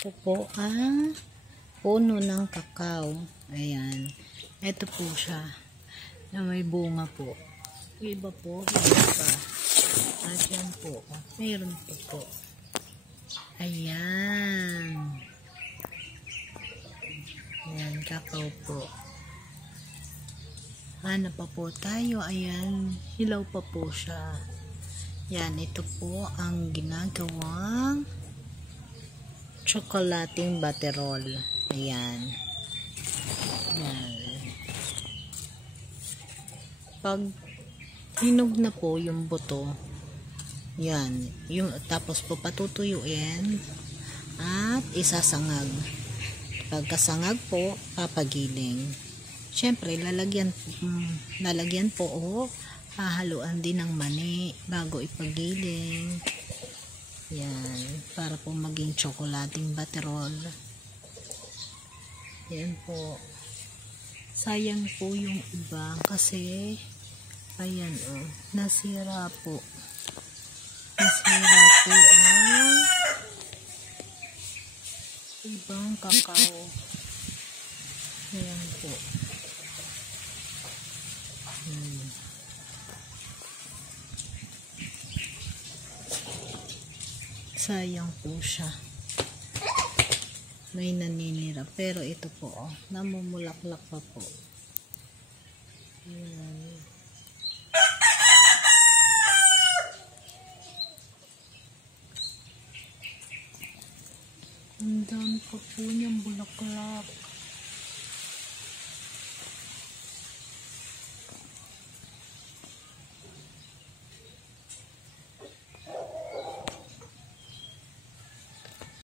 Ito po ang puno ng kakao. Ayan. Ito po siya na may bunga po. Iba po, iba pa. At yan po. Mayroon po. Ayan. Ayan, kakao po. Hanap pa po tayo. Ayan. Hilaw pa po siya. Yan, ito po ang ginagawang chocolating butterol. Ayan. Ayan. Pag hinog na po yung buto, yan. Tapos po patutuyuin at isasangag. Pagkasangag po, papagiling. Siyempre, lalagyan po o hahaluan din ng mani bago ipagiling. Yan, para po maging chocolating butterol. Yan po. Sayang po yung iba kasi ayan nasira po. Nasira po ang ibang kakao. Ayan po. Sayang po siya. May naninira. Pero ito po, namumulaklak pa po. Ayan. Ang dami pa po niyang bulaklak.